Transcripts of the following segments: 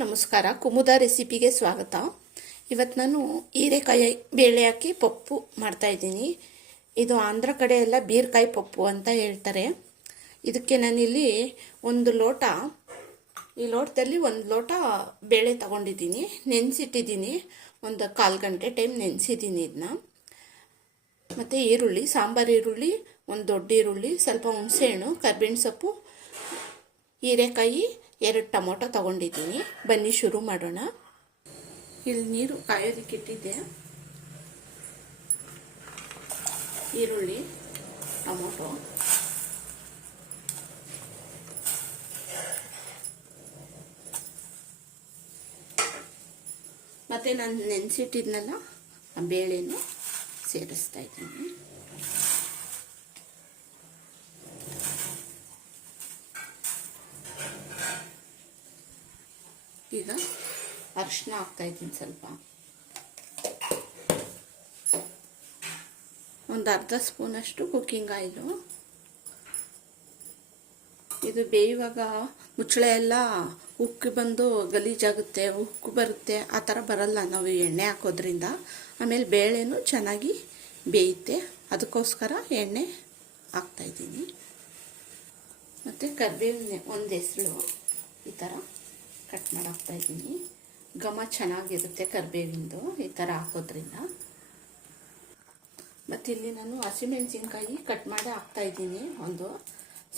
ನಮಸ್ಕಾರ. ಕುಮುದ ರೆಸಿಪಿಗೆ ಸ್ವಾಗತ. ಇವತ್ತು ನಾನು ಹೀರೆಕಾಯಿ ಬೇಳೆ ಹಾಕಿ ಪಪ್ಪು ಮಾಡ್ತಾಯಿದ್ದೀನಿ ಇದು ಆಂಧ್ರ ಕಡೆ ಎಲ್ಲ ಬೀರ್ಕಾಯಿ ಪಪ್ಪು ಅಂತ ಹೇಳ್ತಾರೆ. ಇದಕ್ಕೆ ನಾನಿಲ್ಲಿ ಒಂದು ಲೋಟ, ಈ ಲೋಟದಲ್ಲಿ ಒಂದು ಲೋಟ ಬೇಳೆ ತಗೊಂಡಿದ್ದೀನಿ. ನೆನೆಸಿಟ್ಟಿದ್ದೀನಿ. ಒಂದು ಕಾಲು ಗಂಟೆ ಟೈಮ್ ನೆನೆಸಿದ್ದೀನಿ ಇದನ್ನ ಮತ್ತು ಈರುಳ್ಳಿ, ಸಾಂಬಾರು ಈರುಳ್ಳಿ, ಒಂದು ದೊಡ್ಡ ಈರುಳ್ಳಿ, ಸ್ವಲ್ಪ ಹುಣಸೆಹಣ್ಣು, ಕರ್ಬೇವಿನ ಸೊಪ್ಪು, ಹೀರೆಕಾಯಿ ಎರಡು ಟೊಮೊಟೊ ತಗೊಂಡಿದ್ದೀನಿ. ಬನ್ನಿ ಶುರು ಮಾಡೋಣ. ಇಲ್ಲಿ ನೀರು ಕಾಯೋದಕ್ಕೆ ಇಟ್ಟಿದ್ದೆ ಈರುಳ್ಳಿ, ಟೊಮೊಟೊ. ಮತ್ತು ನಾನು ನೆನೆಸಿಟ್ಟಿದ್ನಲ್ಲ, ಆ ಬೇಳೆನೂ ಸೇರಿಸ್ತಾ ಇದ್ದೀನಿ. ಈಗ ಅರಿಶಿನ ಹಾಕ್ತಾ ಇದ್ದೀನಿ ಸ್ವಲ್ಪ. ಒಂದು ಅರ್ಧ ಸ್ಪೂನಷ್ಟು ಕುಕ್ಕಿಂಗ್ ಆಯಿಲು. ಇದು ಬೇಯುವಾಗ ಮುಚ್ಚಳೆ ಎಲ್ಲ ಉಕ್ಕಿ ಬಂದು ಗಲೀಜಾಗುತ್ತೆ, ಉಕ್ಕು ಬರುತ್ತೆ. ಆ ಥರ ಬರಲ್ಲ ನಾವು ಎಣ್ಣೆ ಹಾಕೋದ್ರಿಂದ. ಆಮೇಲೆ ಬೇಳೆನೂ ಚೆನ್ನಾಗಿ ಬೇಯುತ್ತೆ. ಅದಕ್ಕೋಸ್ಕರ ಎಣ್ಣೆ ಹಾಕ್ತಾಯಿದ್ದೀನಿ ಮತ್ತು ಕರಿಬೇವಿನ, ಒಂದು ಹೆಸರು ಈ ಥರ. ಕಟ್ ಮಾಡಿ ಹಾಕ್ತಾ ಇದ್ದೀನಿ. ಘಮ ಚೆನ್ನಾಗಿರುತ್ತೆ ಕರಿಬೇವಿಂದು, ಈ ಥರ ಹಾಕೋದ್ರಿಂದ. ಮತ್ತು ಇಲ್ಲಿ ನಾನು ಹಸಿಮೆಣಸಿನ್ಕಾಯಿ ಕಟ್ ಮಾಡಿ ಹಾಕ್ತಾ ಇದ್ದೀನಿ ಒಂದು.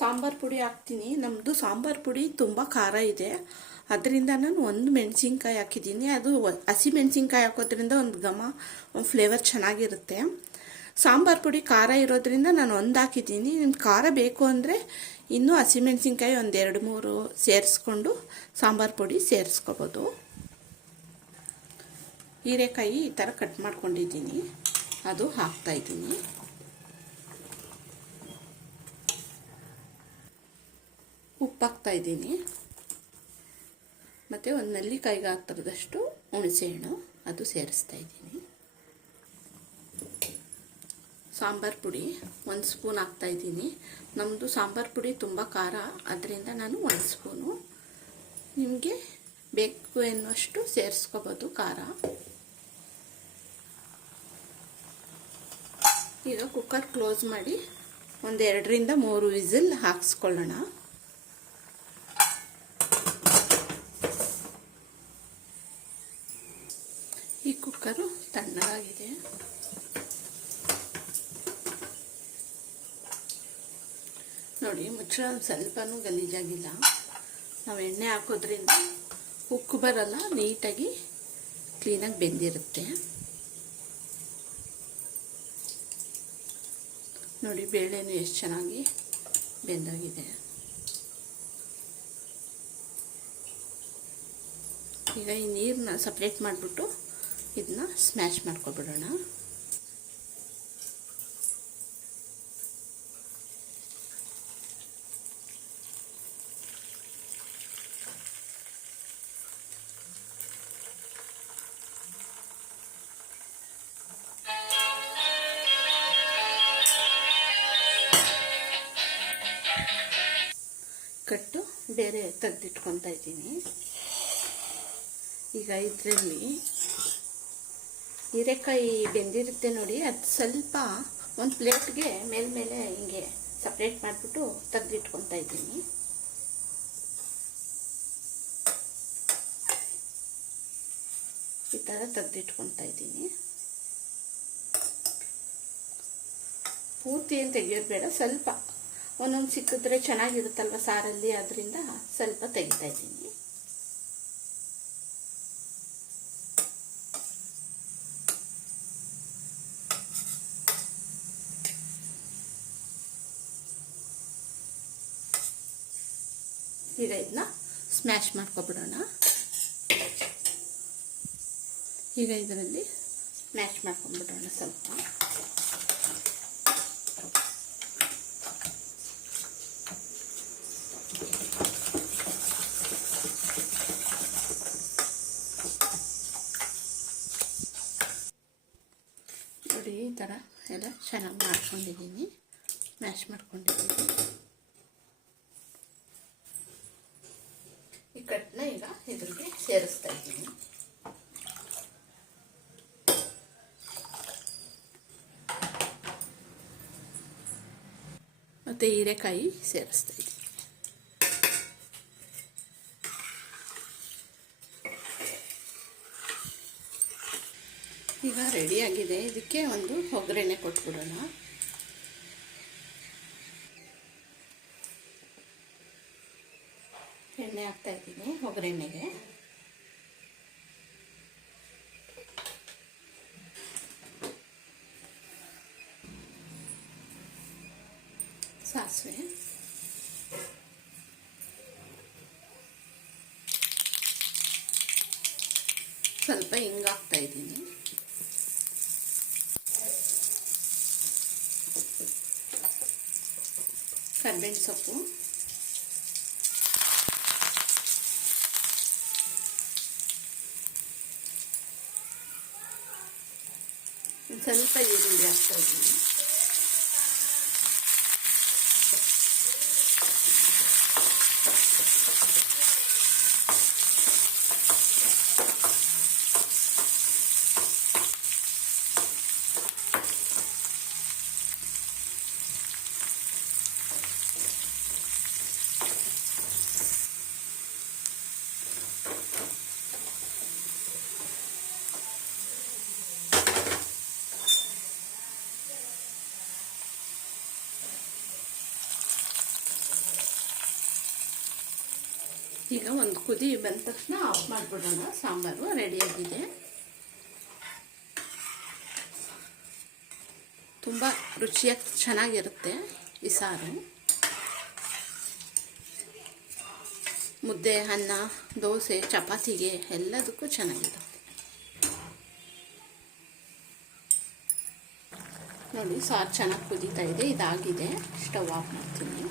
ಸಾಂಬಾರು ಪುಡಿ ಹಾಕ್ತೀನಿ. ನಮ್ಮದು ಸಾಂಬಾರು ಪುಡಿ ತುಂಬ ಖಾರ ಇದೆ. ಅದರಿಂದ ನಾನು ಒಂದು ಮೆಣಸಿನ್ಕಾಯಿ ಹಾಕಿದ್ದೀನಿ. ಅದು ಹಸಿ ಮೆಣಸಿನ್ಕಾಯಿ ಹಾಕೋದ್ರಿಂದ ಒಂದು ಘಮ, ಒಂದು ಫ್ಲೇವರ್ ಚೆನ್ನಾಗಿರುತ್ತೆ. ಸಾಂಬಾರು ಪುಡಿ ಖಾರ ಇರೋದ್ರಿಂದ ನಾನು ಒಂದು ಹಾಕಿದ್ದೀನಿ ನಿಮ್ಗೆ ಖಾರ ಬೇಕು ಅಂದರೆ ಇನ್ನೂ ಹಸಿಮೆಣಸಿನ್ಕಾಯಿ ಒಂದೆರಡು ಮೂರು ಸೇರಿಸ್ಕೊಂಡು ಸಾಂಬಾರು ಪುಡಿ ಸೇರಿಸ್ಕೋಬೋದು. ಹೀರೆಕಾಯಿ ಈ ಥರ ಕಟ್ ಮಾಡ್ಕೊಂಡಿದ್ದೀನಿ. ಅದು ಹಾಕ್ತಾಯಿದ್ದೀನಿ ಉಪ್ಪು ಹಾಕ್ತಾಯಿದ್ದೀನಿ ಮತ್ತು ಒಂದು ನೆಲ್ಲಿಕಾಯಿಗೆ ಹಾಕ್ತಿರೋದಷ್ಟು ಹುಣಸೆಹಣ್ಣು ಅದು ಸೇರಿಸ್ತಾ ಇದ್ದೀನಿ. ಸಾಂಬಾರು ಪುಡಿ ಒಂದು ಸ್ಪೂನ್ ಹಾಕ್ತಾಯಿದ್ದೀನಿ ನಮ್ಮದು ಸಾಂಬಾರು ಪುಡಿ ತುಂಬ ಖಾರ, ಅದರಿಂದ ನಾನು ಒಂದು ಸ್ಪೂನು ನಿಮಗೆ ಬೇಕು ಎನ್ನುವಷ್ಟು ಸೇರಿಸ್ಕೋಬೋದು ಖಾರ. ಈಗ ಕುಕ್ಕರ್ ಕ್ಲೋಸ್ ಮಾಡಿ ಒಂದು ಎರಡರಿಂದ ಮೂರು ವಿಸಿಲ್ ಹಾಕ್ಸ್ಕೊಳ್ಳೋಣ. ಈ ಕುಕ್ಕರು ತಣ್ಣಗಾಗಿದೆ. ನೋಡಿ ಮುಚ್ಚಳ ಒಂದು ಸ್ವಲ್ಪನೂ ಗಲೀಜಾಗಿಲ್ಲ. ನಾವು ಎಣ್ಣೆ ಹಾಕೋದ್ರಿಂದ ಉಕ್ಕು ಬರಲ್ಲ, ನೀಟಾಗಿ ಕ್ಲೀನಾಗಿ ಬೆಂದಿರುತ್ತೆ. ನೋಡಿ, ಬೇಳೆನೂ ಎಷ್ಟು ಚೆನ್ನಾಗಿ ಬೆಂದಾಗಿದೆ. ಈಗ ಈ ನೀರನ್ನ ಸಪ್ರೇಟ್ ಮಾಡಿಬಿಟ್ಟು ಇದನ್ನ ಸ್ಮ್ಯಾಶ್ ಮಾಡ್ಕೊಬಿಡೋಣ. ಕಟ್ಟು ಬೇರೆ ತೆಗೆದಿಟ್ಕೊತಾ ಇದ್ದೀನಿ. ಈಗ ಇದರಲ್ಲಿ ಹೀರೆಕಾಯಿ ಬೆಂದಿರುತ್ತೆ ನೋಡಿ, ಅದು ಸ್ವಲ್ಪ ಒಂದು ಪ್ಲೇಟ್ಗೆ ಮೇಲ್ಮೇಲೆ ಹಿಂಗೆ ಸಪ್ರೇಟ್ ಮಾಡಿಬಿಟ್ಟು ತೆಗೆದಿಟ್ಕೊತಾ ಇದ್ದೀನಿ. ಈ ಥರ ತೆಗೆದಿಟ್ಕೊತಾ ಇದ್ದೀನಿ. ಪೂರ್ತಿ ಏನು ತೆಗಿಯೋದು ಬೇಡ, ಸ್ವಲ್ಪ ಒಂದೊಂದು ಸಿಕ್ಕಿದ್ರೆ ಚೆನ್ನಾಗಿರುತ್ತಲ್ವ ಸಾರಲ್ಲಿ? ಅದರಿಂದ ಸ್ವಲ್ಪ ತೆಗಿತಾ ಇದ್ದೀನಿ. ಈಗ ಇದನ್ನ ಸ್ಮ್ಯಾಶ್ ಮಾಡ್ಕೊಬಿಡೋಣ. ಈಗ ಇದರಲ್ಲಿ ಸ್ಮ್ಯಾಶ್ ಮಾಡ್ಕೊಂಡ್ಬಿಡೋಣ ಸ್ವಲ್ಪ ನೋಡಿ ಈ ಥರ ಎಲ್ಲ ಚೆನ್ನಾಗಿ ಮಾಡ್ಕೊಂಡಿದ್ದೀನಿ. ಮ್ಯಾಶ್ ಮಾಡ್ಕೊಂಡಿದ್ದೀನಿ. ಈ ಕಟ್ನ ಈಗ ಇದ್ರಿಗೆ ಸೇರಿಸ್ತಾ ಇದ್ದೀನಿ. ಮತ್ತು ಹೀರೆಕಾಯಿ ಸೇರಿಸ್ತಾ ಇದ್ದೀನಿ. ಈಗ ರೆಡಿಯಾಗಿದೆ ಇದಕ್ಕೆ ಒಂದು ಒಗ್ಗರಣೆ ಕೊಟ್ಬಿಡೋಣ. ಎಣ್ಣೆ ಹಾಕ್ತಾ ಇದ್ದೀನಿ ಒಗ್ಗರಣೆಗೆ. ಸಾಸಿವೆ. ಸ್ವಲ್ಪ ಹಿಂಗಾಗ್ತಾ ಇದ್ದೀನಿ. ಕರ್ಬೇವಿನ ಸೊಪ್ಪು. ಸ್ವಲ್ಪ ಈರುಳ್ಳಿ ಹಾಕ್ತಾ ಇದ್ದೀನಿ. ಈಗ ಒಂದು ಕುದಿ ಬಂದ ತಕ್ಷಣ ಆಫ್ ಮಾಡಿಬಿಡೋಣ. ಸಾಂಬಾರು ರೆಡಿಯಾಗಿದೆ. ತುಂಬ ರುಚಿಯಾಗಿ ಚೆನ್ನಾಗಿರುತ್ತೆ ಈ ಸಾರು. ಮುದ್ದೆ, ಅನ್ನ, ದೋಸೆ, ಚಪಾತಿಗೆ ಎಲ್ಲದಕ್ಕೂ ಚೆನ್ನಾಗಿರುತ್ತೆ. ನೋಡಿ, ಸಾರು ಚೆನ್ನಾಗಿ ಕುದೀತಾ ಇದೆ. ಇದಾಗಿದೆ. ಸ್ಟವ್ ಆಫ್ ಮಾಡ್ತೀನಿ.